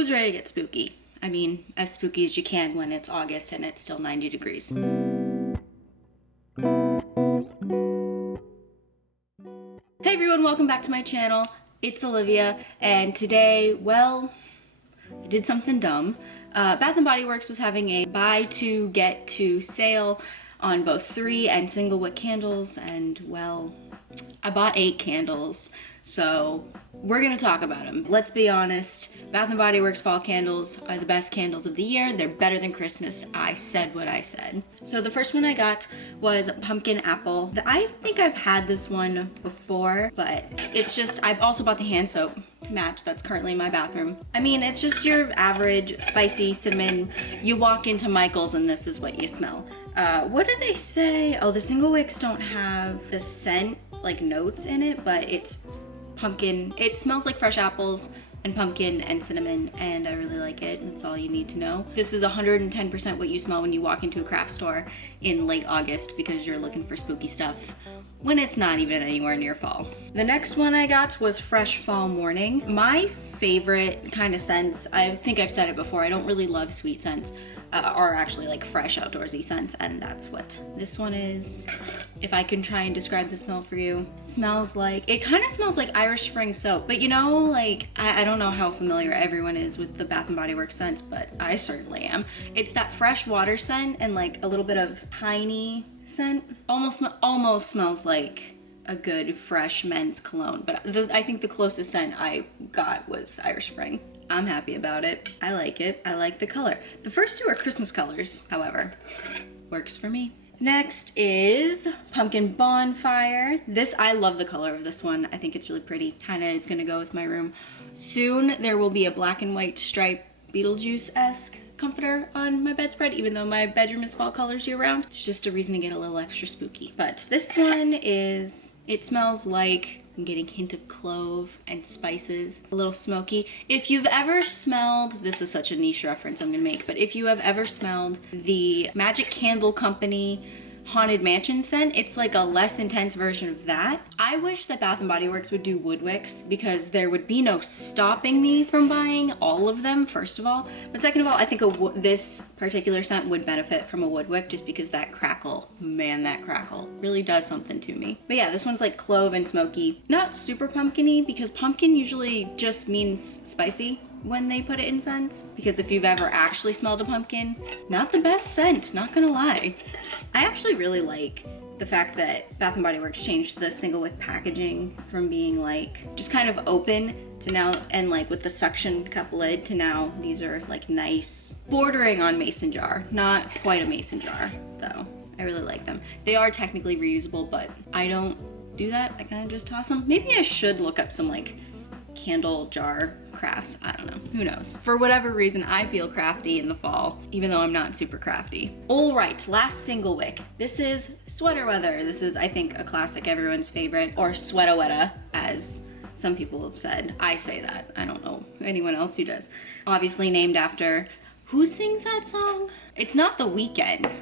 Who's ready to get spooky? I mean, as spooky as you can when it's August and it's still 90 degrees. Hey everyone, welcome back to my channel. It's Olivia, and today, well, I did something dumb. Bath & Body Works was having a buy two get two sale on both 3 and single wick candles, and well, I bought 8 candles, so we're gonna talk about them. Let's be honest, Bath & Body Works fall candles are the best candles of the year. They're better than Christmas. I said what I said. So the first one I got was Pumpkin Apple. I think I've had this one before, but it's just, I've also bought the hand soap to match. That's currently in my bathroom. I mean, it's just your average spicy cinnamon. You walk into Michael's and this is what you smell. What did they say? Oh, the single wicks don't have the scent, like notes in it, but it's pumpkin. It smells like fresh apples and pumpkin and cinnamon, and I really like it. That's all you need to know. This is 110% what you smell when you walk into a craft store in late August because you're looking for spooky stuff when it's not even anywhere near fall. The next one I got was Fresh Fall Morning. My favorite kind of scents, I think I've said it before, I don't really love sweet scents, or actually like fresh outdoorsy scents, and that's what this one is. If I can try and describe the smell for you, it smells like, it kind of smells like Irish Spring soap, but you know, like, I don't know how familiar everyone is with the Bath & Body Works scents, but I certainly am. It's that fresh water scent and like a little bit of piney scent. Almost smells like a good fresh men's cologne, but I think the closest scent I got was Irish Spring. I'm happy about it. I like it. I like the color. The first 2 are Christmas colors, however. Works for me. Next is Pumpkin Bonfire. This, I love the color of this one. I think it's really pretty. Kinda is gonna go with my room. Soon there will be a black and white striped Beetlejuice-esque comforter on my bedspread, even though my bedroom is fall colors year round. It's just a reason to get a little extra spooky. But this one is, it smells like, I'm getting a hint of clove and spices, a little smoky. If you've ever smelled, this is such a niche reference I'm gonna make, but if you have ever smelled the Magic Candle Company Haunted Mansion scent, it's like a less intense version of that. I wish that Bath & Body Works would do wood wicks because there would be no stopping me from buying all of them, first of all. But second of all, I think this particular scent would benefit from a wood wick just because that crackle, man, that crackle really does something to me. But yeah, this one's like clove and smoky. Not super pumpkin-y because pumpkin usually just means spicy when they put it in scents, because if you've ever actually smelled a pumpkin, not the best scent, not gonna lie. I actually really like the fact that Bath & Body Works changed the single wick packaging from being like just kind of open to now, and like with the suction cup lid, to now these are like nice, bordering on mason jar. Not quite a mason jar though. I really like them. They are technically reusable, but I don't do that. I kind of just toss them. Maybe I should look up some like candle jar crafts. I don't know, who knows. For whatever reason, I feel crafty in the fall, even though I'm not super crafty. All right, last single wick. This is Sweater Weather. This is, I think, a classic, everyone's favorite, or Sweatawetta, as some people have said. I say that. I don't know anyone else who does. Obviously named after, who sings that song? It's not The Weeknd.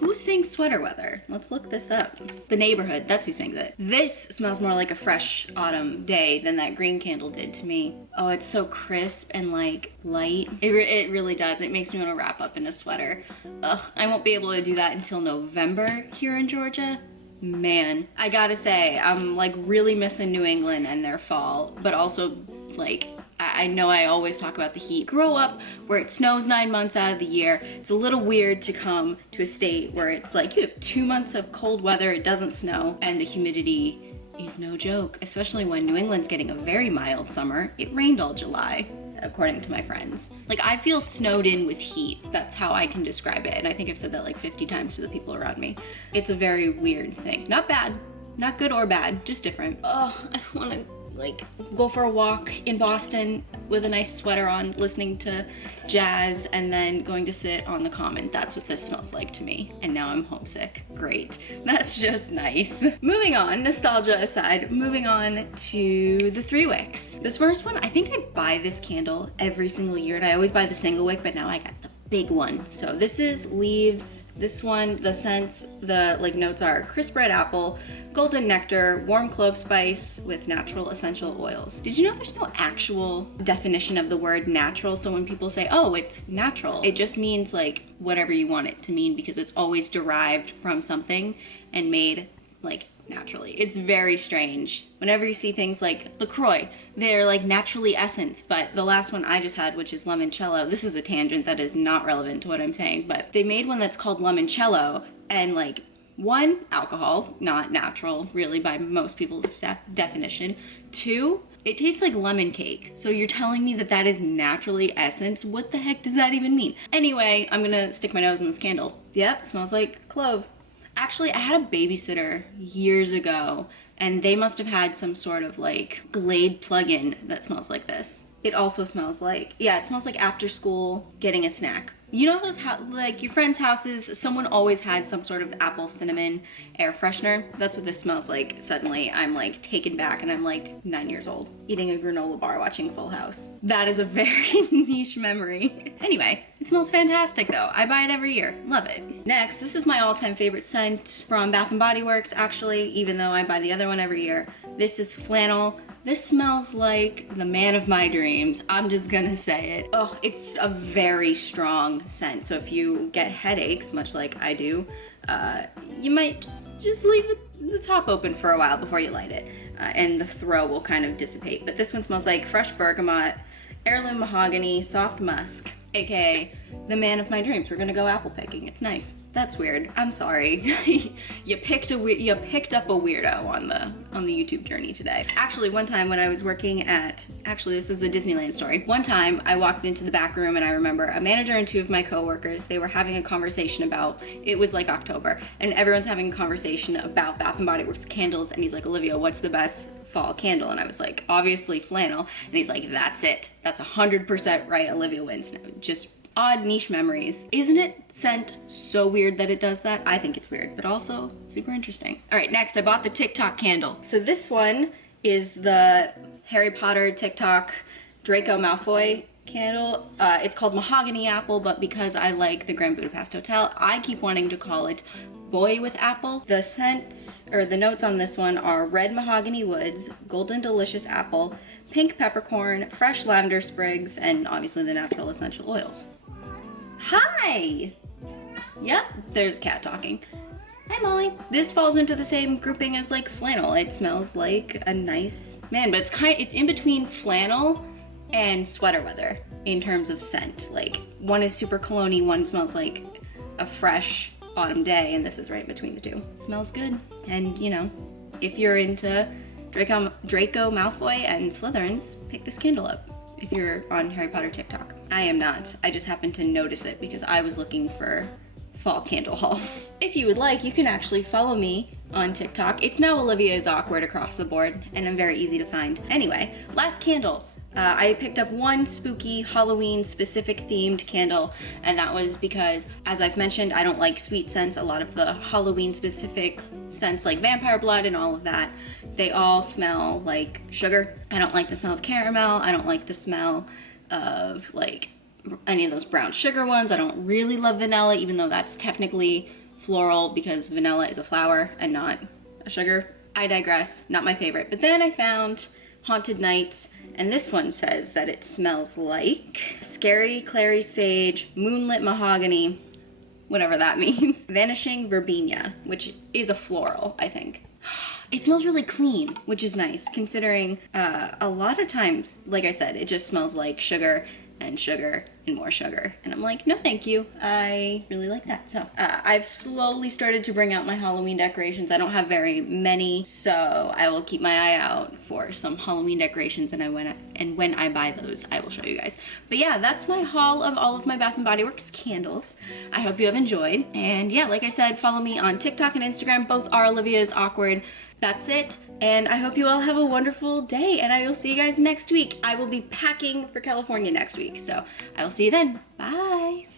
Who sings Sweater Weather? Let's look this up. The Neighborhood, that's who sings it. This smells more like a fresh autumn day than that green candle did to me. Oh, it's so crisp and like light. It really does. It makes me want to wrap up in a sweater. Ugh, I won't be able to do that until November here in Georgia. Man, I gotta say, I'm like really missing New England and their fall, but also like, I know I always talk about the heat. Grow up where it snows 9 months out of the year. It's a little weird to come to a state where it's like you have 2 months of cold weather, it doesn't snow, and the humidity is no joke, especially when New England's getting a very mild summer. It rained all July, according to my friends. Like, I feel snowed in with heat. That's how I can describe it, and I think I've said that like 50 times to the people around me. It's a very weird thing. Not bad, not good or bad, just different. Oh, I wanna like go for a walk in Boston with a nice sweater on, listening to jazz, and then going to sit on the common. That's what this smells like to me. And now I'm homesick. Great. That's just nice. Moving on, nostalgia aside, moving on to the 3 wicks. This first one, I think I buy this candle every single year, and I always buy the single wick, but now I got the big one. So this is leaves. This one, the scents, the like notes are crisp red apple, golden nectar, warm clove spice with natural essential oils. Did you know there's no actual definition of the word natural? So when people say, oh, it's natural, it just means like whatever you want it to mean, because it's always derived from something and made like naturally. It's very strange. Whenever you see things like LaCroix, they're like naturally essenced, but the last one I just had, which is limoncello, this is a tangent that is not relevant to what I'm saying, but they made one that's called limoncello, and like, one, alcohol, not natural really by most people's definition. Two, it tastes like lemon cake. So you're telling me that that is naturally essence? What the heck does that even mean? Anyway, I'm gonna stick my nose in this candle. Yep, smells like clove. Actually, I had a babysitter years ago, and they must have had some sort of like Glade plug-in that smells like this. It also smells like, yeah, it smells like after school getting a snack. You know those, like your friends' houses, someone always had some sort of apple cinnamon air freshener? That's what this smells like. Suddenly I'm like taken back and I'm like 9 years old, eating a granola bar watching Full House. That is a very niche memory. Anyway, it smells fantastic though. I buy it every year, love it. Next, this is my all-time favorite scent from Bath & Body Works actually, even though I buy the other one every year. This is Flannel. This smells like the man of my dreams. I'm just gonna say it. Oh, it's a very strong scent. So if you get headaches, much like I do, you might just leave the top open for a while before you light it. And the throw will kind of dissipate. But this one smells like fresh bergamot, heirloom mahogany, soft musk, aka the man of my dreams. We're gonna go apple picking. It's nice. That's weird. I'm sorry. you picked up a weirdo on the YouTube journey today. Actually, one time when I was working at, actually this is a Disneyland story. One time I walked into the back room and I remember a manager and two of my coworkers, they were having a conversation about, it was like October, and everyone's having a conversation about Bath & Body Works candles, and he's like, Olivia, what's the best fall candle? And I was like, obviously Flannel. And he's like, that's it. That's 100% right. Olivia wins. Just odd niche memories. Isn't it scent so weird that it does that? I think it's weird, but also super interesting. All right, next I bought the TikTok candle. So this one is the Harry Potter TikTok Draco Malfoy candle. It's called Mahogany Apple, but because I like the Grand Budapest Hotel, I keep wanting to call it Boy with Apple. The scents, or the notes on this one are red mahogany woods, golden delicious apple, pink peppercorn, fresh lavender sprigs, and obviously the natural essential oils. Hi! Yep, there's a cat talking. Hi, Molly. This falls into the same grouping as like Flannel. It smells like a nice, man, but it's in between Flannel and sweater weather in terms of scent. Like one is super cologne-y, one smells like a fresh autumn day, and this is right in between the two. It smells good. And you know, if you're into Draco Malfoy and Slytherins, pick this candle up if you're on Harry Potter TikTok. I am not. I just happened to notice it because I was looking for fall candle hauls. If you would like, you can actually follow me on TikTok. It's now Olivia is Awkward across the board, and I'm very easy to find. Anyway, last candle. I picked up one spooky Halloween specific themed candle, and that was because, as I've mentioned, I don't like sweet scents. A lot of the Halloween specific scents like vampire blood and all of that, they all smell like sugar. I don't like the smell of caramel. I don't like the smell of like any of those brown sugar ones. I don't really love vanilla, even though that's technically floral because vanilla is a flower and not a sugar. I digress, not my favorite. But then I found Haunted Nights, and this one says that it smells like scary clary sage, moonlit mahogany, whatever that means, vanishing verbena, which is a floral, I think. It smells really clean, which is nice considering a lot of times, like I said, it just smells like sugar and sugar and more sugar. And I'm like, no thank you. I really like that. So I've slowly started to bring out my Halloween decorations. I don't have very many, so I will keep my eye out for some Halloween decorations, and when I buy those, I will show you guys. But yeah, that's my haul of all of my Bath & Body Works candles. I hope you have enjoyed. And yeah, like I said, follow me on TikTok and Instagram. Both are Olivia is Awkward. That's it. And I hope you all have a wonderful day, and I will see you guys next week. I will be packing for California next week, so I will see you then. Bye.